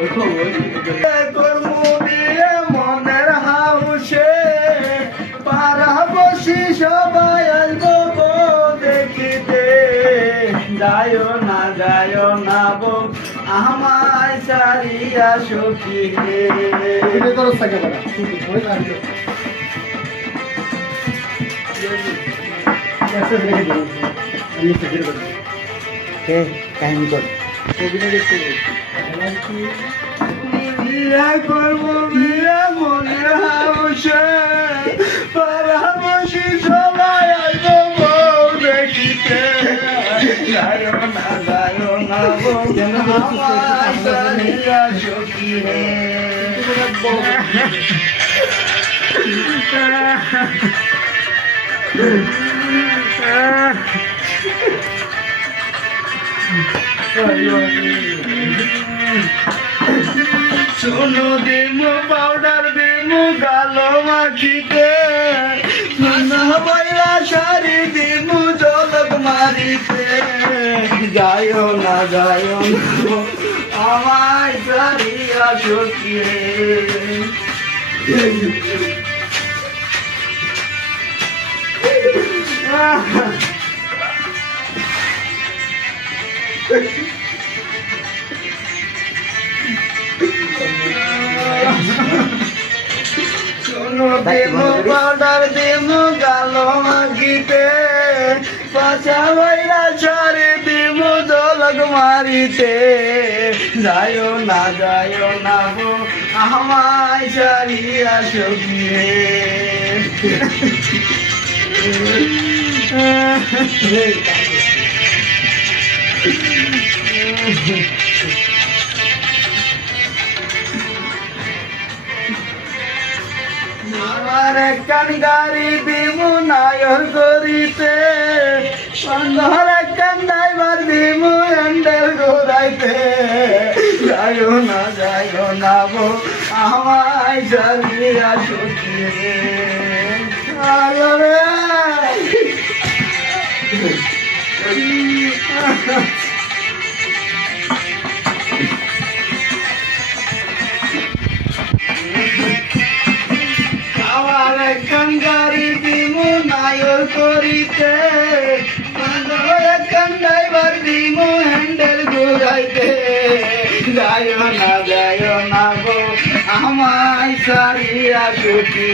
তোর মুদিয়ে মনের হাউসে পাড়া বসি সবাই আসবো বউ দেখিতে যায় না বউ আমায় সারিয়া সখী রে কাহিনী কর বিয়া করবো বিয়া মনের হাউসে পাড়া বসি সবাই আসবো বউ দেখিতে যায় না বউ আমায় সারিয়া সখী রে সোনু দিমু পাউডার দিমু গালো মাখিতে সোনা বইলা শাড়ি দিমু জলক মারিতে যায় না আমায় সারিয়া সখী দেমু পাউডার দেমু গালো মাগিতে পাছা বইলা ছাড়ে দেমু জলক মারিতে যায় না গো আমায় সারিয়া সখী আমার একখান গাড়ি দিমু নায়র করিতে সন্ধ্যার একখান ড্রাইভার দিমু হ্যান্ডেল ঘুরাইতে যায় না বো আমায় সারিয়া সখী রে আমার একখান গাড়ি দিমু নায়র করিতে একখান ড্রাইভার দিমু হ্যান্ডেল ঘুরাইতে যায় না গো আমায় সারিয়া সখী